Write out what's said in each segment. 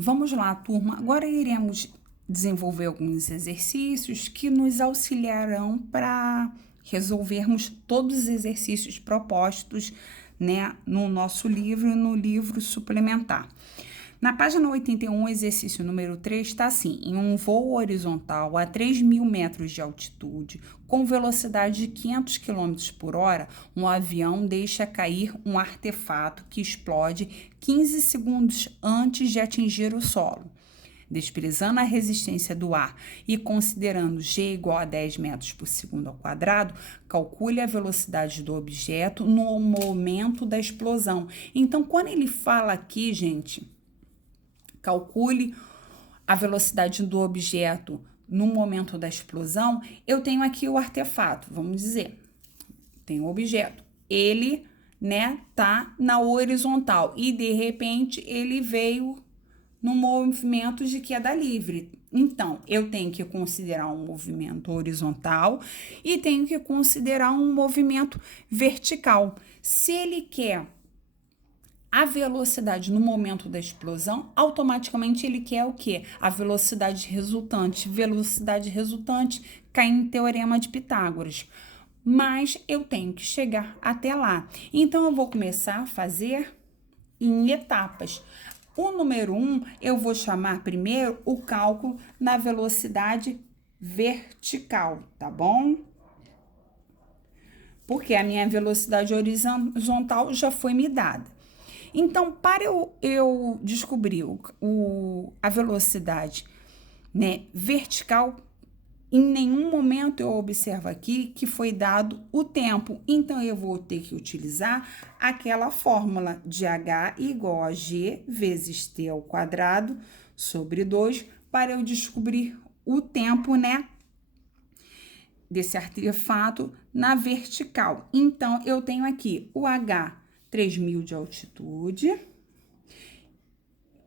Vamos lá, turma. Agora iremos desenvolver alguns exercícios que nos auxiliarão para resolvermos todos os exercícios propostos, né, no nosso livro e no livro suplementar. Na página 81, exercício número 3, está assim: em um voo horizontal a 3.000 metros de altitude, com velocidade de 500 km por hora, um avião deixa cair um artefato que explode 15 segundos antes de atingir o solo. Desprezando a resistência do ar e considerando g igual a 10 metros por segundo ao quadrado, calcule a velocidade do objeto no momento da explosão. Então, quando ele fala aqui, gente, calcule a velocidade do objeto no momento da explosão, eu tenho aqui o artefato, vamos dizer, tem o objeto, ele, né, tá na horizontal e de repente ele veio no movimento de queda livre. Então, eu tenho que considerar um movimento horizontal e tenho que considerar um movimento vertical. Se ele quer a velocidade no momento da explosão, automaticamente ele quer o quê? A velocidade resultante. Velocidade resultante cai em teorema de Pitágoras. Mas eu tenho que chegar até lá. Então, eu vou começar a fazer em etapas. O número 1, eu vou chamar primeiro o cálculo na velocidade vertical, tá bom? Porque a minha velocidade horizontal já foi me dada. Então, para eu descobrir a velocidade, né, vertical, em nenhum momento eu observo aqui que foi dado o tempo. Então, eu vou ter que utilizar aquela fórmula de H igual a G vezes T ao quadrado sobre 2 para eu descobrir o tempo, né, desse artefato na vertical. Então, eu tenho aqui o H, 3.000 de altitude,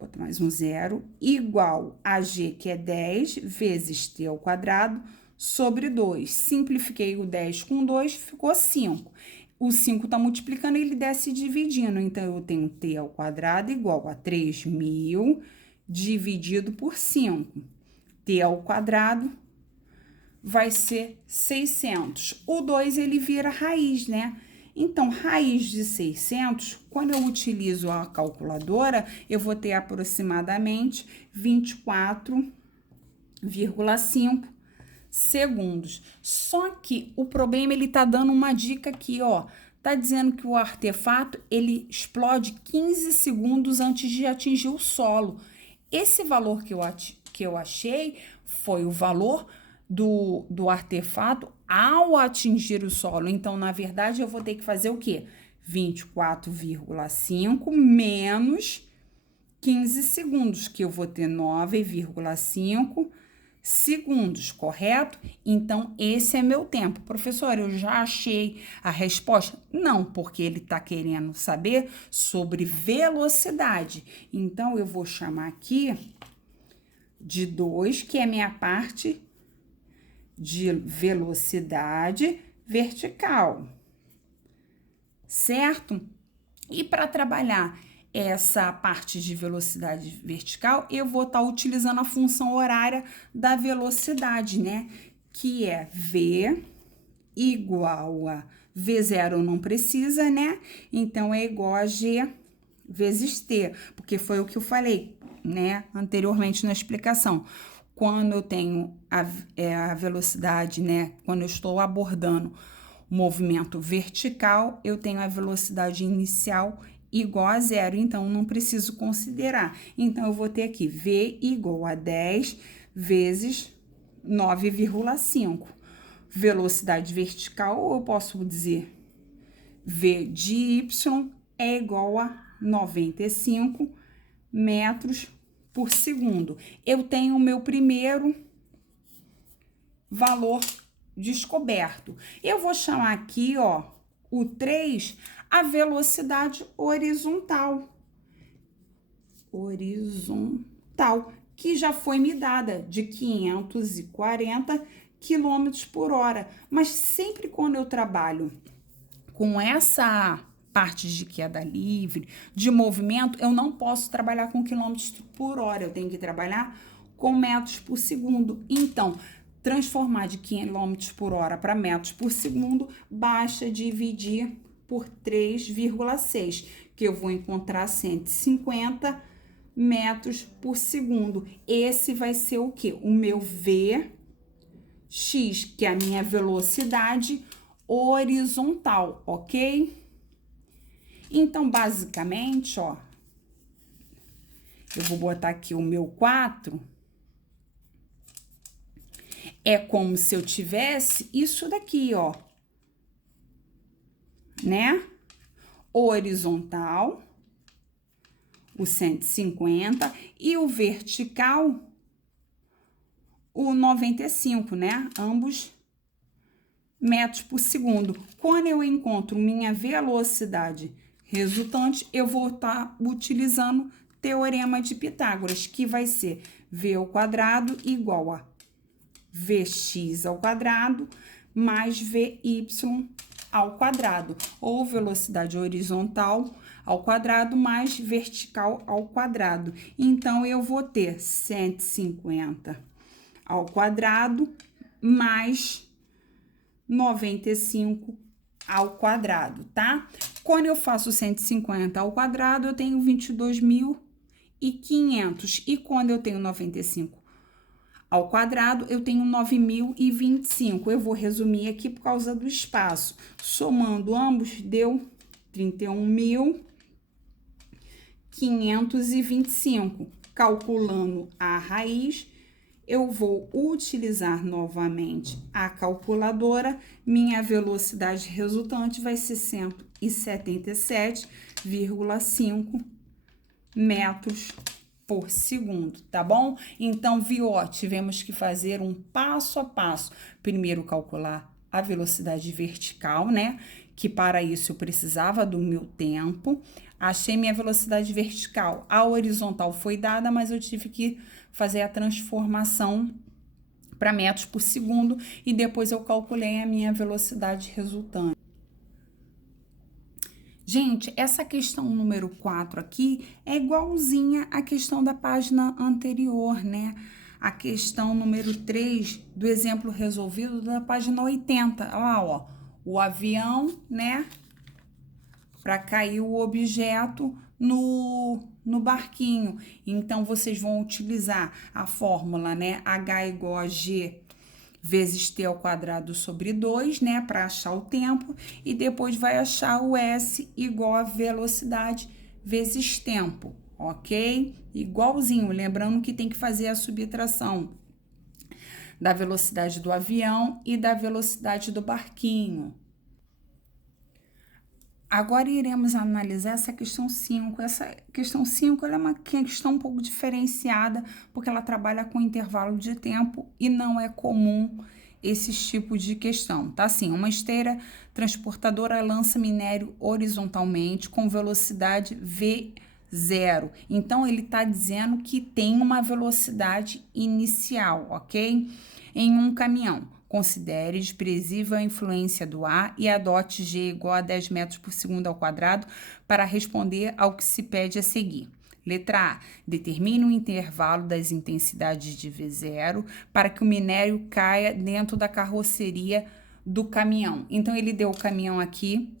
botar mais um zero, igual a G, que é 10, vezes T ao quadrado, sobre 2. Simplifiquei o 10 com 2, ficou 5. O 5 está multiplicando, ele desce dividindo. Então, eu tenho T ao quadrado igual a 3.000 dividido por 5. T ao quadrado vai ser 600. O 2, ele vira raiz, né? Então, raiz de 600, quando eu utilizo a calculadora, eu vou ter aproximadamente 24,5 segundos. Só que o problema, ele tá dando uma dica aqui, ó. Tá dizendo que o artefato, ele explode 15 segundos antes de atingir o solo. Esse valor que eu achei foi o valor do artefato ao atingir o solo. Então, na verdade, eu vou ter que fazer o quê? 24,5 menos 15 segundos, que eu vou ter 9,5 segundos, correto? Então, esse é meu tempo. Professor, eu já achei a resposta? Não, porque ele está querendo saber sobre velocidade. Então, eu vou chamar aqui de 2, que é minha parte de velocidade vertical, certo? E para trabalhar essa parte de velocidade vertical, eu vou estar utilizando a função horária da velocidade, né? Que é V igual a V0 não precisa, né? Então, é igual a G vezes T, porque foi o que eu falei, né, anteriormente na explicação. Quando eu tenho a velocidade, né, quando eu estou abordando o movimento vertical, eu tenho a velocidade inicial igual a zero, então não preciso considerar. Então, eu vou ter aqui V igual a 10 vezes 9,5. Velocidade vertical, ou eu posso dizer V de Y é igual a 95 metros por segundo. Eu tenho o meu primeiro valor descoberto. Eu vou chamar aqui, ó, o 3, a velocidade horizontal. Horizontal, que já foi me dada, de 540 km por hora. Mas sempre quando eu trabalho com essa partes de queda livre, de movimento, eu não posso trabalhar com quilômetros por hora, eu tenho que trabalhar com metros por segundo. Então, transformar de quilômetros por hora para metros por segundo, basta dividir por 3,6, que eu vou encontrar 150 metros por segundo. Esse vai ser o quê? O meu Vx, que é a minha velocidade horizontal, ok? Então, basicamente, ó, eu vou botar aqui o meu 4. É como se eu tivesse isso daqui, ó, né? Horizontal, o 150, e o vertical, o 95, né? Ambos metros por segundo. Quando eu encontro minha velocidade resultante, eu vou estar utilizando teorema de Pitágoras, que vai ser v ao quadrado igual a vx ao quadrado mais vy ao quadrado, ou velocidade horizontal ao quadrado mais vertical ao quadrado. Então, eu vou ter 150 ao quadrado mais 95 ao quadrado, tá? Quando eu faço 150 ao quadrado, eu tenho 22.500. E quando eu tenho 95 ao quadrado, eu tenho 9.025. Eu vou resumir aqui por causa do espaço. Somando ambos, deu 31.525. Calculando a raiz, eu vou utilizar novamente a calculadora. Minha velocidade resultante vai ser 177,5 metros por segundo, tá bom? Então, viu, ó, tivemos que fazer um passo a passo. Primeiro, calcular a velocidade vertical, né? Que para isso eu precisava do meu tempo. Achei minha velocidade vertical. A horizontal foi dada, mas eu tive que fazer a transformação para metros por segundo e depois eu calculei a minha velocidade resultante. Gente, essa questão número 4 aqui é igualzinha à questão da página anterior, né? A questão número 3 do exemplo resolvido da página 80. Olha lá, ó, o avião, né? Para cair o objeto no barquinho. Então, vocês vão utilizar a fórmula, né? H igual a G vezes t ao quadrado sobre 2, né, para achar o tempo, e depois vai achar o S igual a velocidade vezes tempo, ok? Igualzinho, lembrando que tem que fazer a subtração da velocidade do avião e da velocidade do barquinho. Agora iremos analisar essa questão 5. Essa questão 5 ela é uma questão um pouco diferenciada, porque ela trabalha com intervalo de tempo e não é comum esse tipo de questão, tá? Assim, uma esteira transportadora lança minério horizontalmente com velocidade V0. Então, ele está dizendo que tem uma velocidade inicial, ok? Em um caminhão. Considere desprezível a influência do ar e adote G igual a 10 metros por segundo ao quadrado para responder ao que se pede a seguir. Letra A. Determine o intervalo das intensidades de V0 para que o minério caia dentro da carroceria do caminhão. Então, ele deu o caminhão aqui,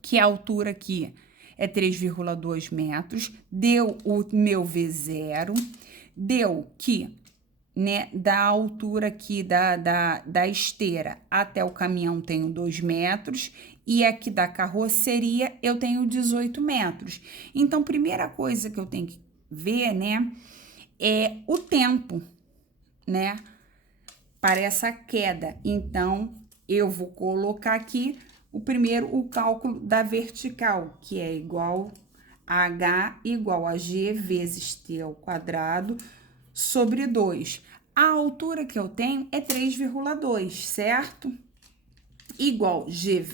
que a altura aqui é 3,2 metros, deu o meu V0, deu que, né, da altura aqui da esteira até o caminhão tenho 2 metros e aqui da carroceria eu tenho 18 metros. Então, primeira coisa que eu tenho que ver, né, é o tempo, né, para essa queda. Então, eu vou colocar aqui o primeiro, o cálculo da vertical, que é igual a H igual a G vezes T ao quadrado sobre 2. A altura que eu tenho é 3,2, certo? Igual G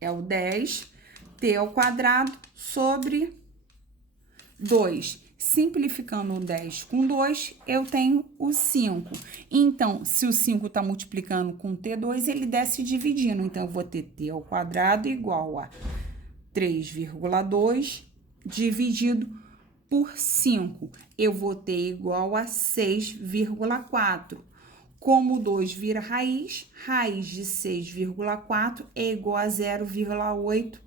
é o 10, T ao quadrado sobre 2. Simplificando o 10 com 2, eu tenho o 5. Então, se o 5 está multiplicando com T2, ele desce dividindo. Então, eu vou ter T ao quadrado igual a 3,2 dividido por 5. Eu vou ter igual a 6,4. Como 2 vira raiz, raiz de 6,4 é igual a 0,8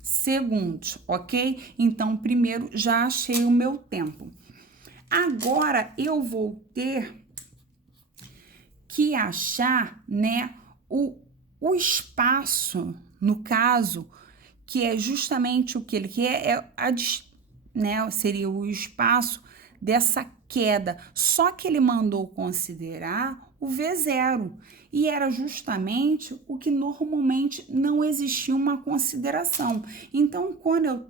segundos, ok? Então, primeiro, já achei o meu tempo. Agora, eu vou ter que achar, né, o espaço, no caso, que é justamente o que ele quer, né, seria o espaço dessa queda. Só que ele mandou considerar o V0. E era justamente o que normalmente não existia uma consideração. Então, quando eu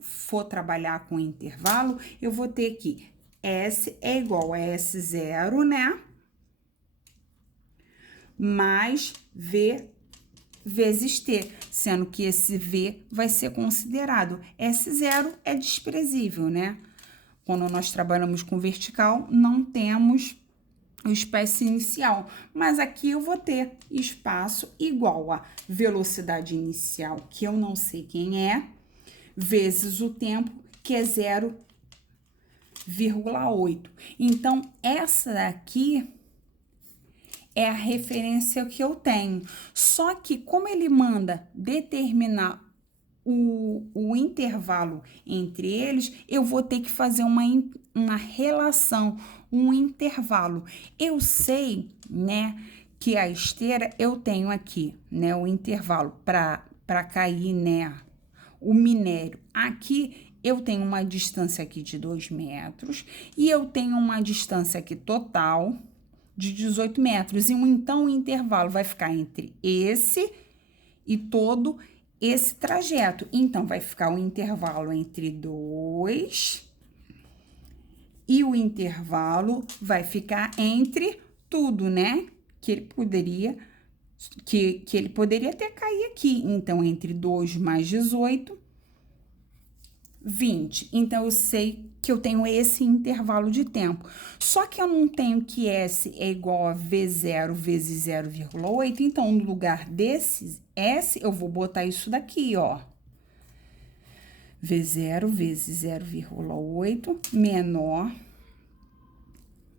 for trabalhar com intervalo, eu vou ter que S é igual a S0, né? Mais V vezes T, sendo que esse V vai ser considerado. S0 é desprezível, né? Quando nós trabalhamos com vertical, não temos o espaço inicial, mas aqui eu vou ter espaço igual a velocidade inicial, que eu não sei quem é, vezes o tempo, que é 0,8. Então, essa daqui é a referência que eu tenho. Só que, como ele manda determinar o intervalo entre eles, eu vou ter que fazer uma relação, um intervalo. Eu sei, né, que a esteira eu tenho aqui, né, o intervalo para cair, né, o minério. Aqui eu tenho uma distância aqui de 2 metros e eu tenho uma distância aqui total de 18 metros. E então o intervalo vai ficar entre esse e todo esse trajeto. Então, vai ficar o intervalo entre 2 e o intervalo vai ficar entre tudo, né? Que ele poderia ter caído aqui. Então, entre 2 mais 18, 20. Então, eu sei que eu tenho esse intervalo de tempo. Só que eu não tenho que S é igual a V0 vezes 0,8. Então, no lugar desse S, eu vou botar isso daqui, ó. V0 vezes 0,8 menor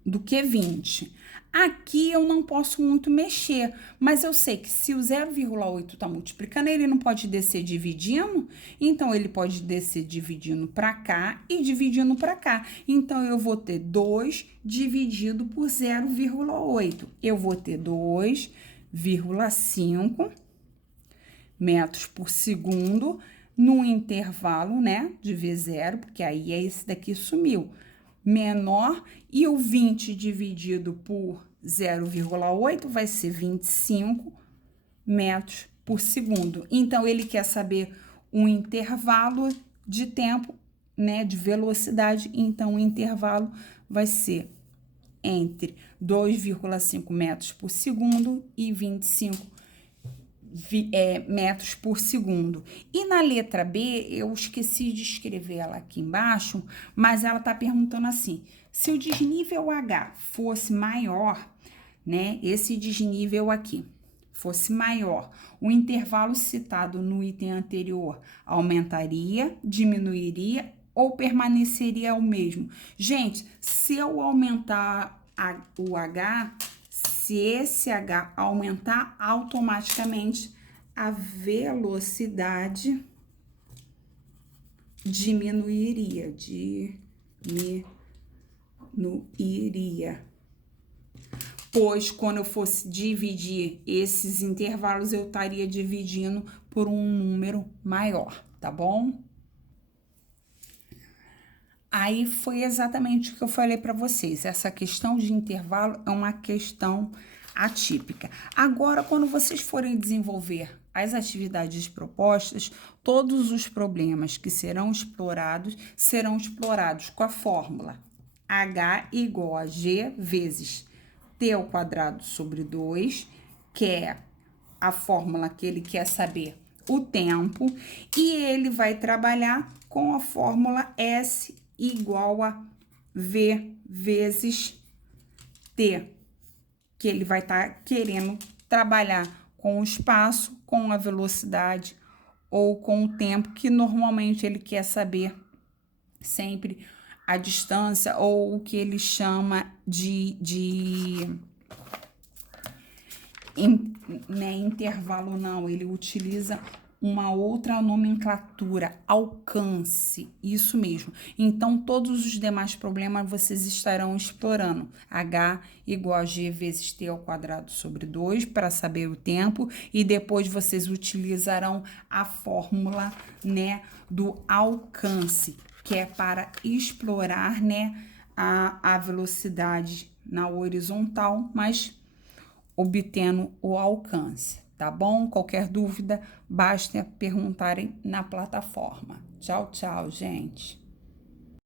do que 20. Aqui eu não posso muito mexer, mas eu sei que se o 0,8 está multiplicando, ele não pode descer dividindo, então ele pode descer dividindo para cá e dividindo para cá. Então, eu vou ter 2 dividido por 0,8. Eu vou ter 2,5 metros por segundo no intervalo, né, de V0, porque aí esse daqui sumiu. Menor, e o 20 dividido por 0,8 vai ser 25 metros por segundo. Então, ele quer saber um intervalo de tempo, né, de velocidade. Então, o intervalo vai ser entre 2,5 metros por segundo e 25 metros por segundo. E na letra B, eu esqueci de escrever ela aqui embaixo, mas ela tá perguntando assim, se o desnível H fosse maior, né, esse desnível aqui fosse maior, o intervalo citado no item anterior aumentaria, diminuiria ou permaneceria o mesmo? Gente, se eu aumentar o H, se esse H aumentar, automaticamente a velocidade diminuiria. Pois quando eu fosse dividir esses intervalos, eu estaria dividindo por um número maior, tá bom? Aí foi exatamente o que eu falei para vocês. Essa questão de intervalo é uma questão atípica. Agora, quando vocês forem desenvolver as atividades propostas, todos os problemas que serão explorados com a fórmula H igual a G vezes T ao quadrado sobre 2, que é a fórmula que ele quer saber o tempo, e ele vai trabalhar com a fórmula S igual a V vezes T, que ele vai estar querendo trabalhar com o espaço, com a velocidade ou com o tempo, que normalmente ele quer saber sempre a distância, ou o que ele chama né, intervalo não, ele utiliza uma outra nomenclatura, alcance, isso mesmo. Então, todos os demais problemas vocês estarão explorando. H igual a G vezes T ao quadrado sobre 2 para saber o tempo, e depois vocês utilizarão a fórmula, né, do alcance, que é para explorar, né, a velocidade na horizontal, mas obtendo o alcance, tá bom? Qualquer dúvida, basta perguntarem na plataforma. Tchau, tchau, gente.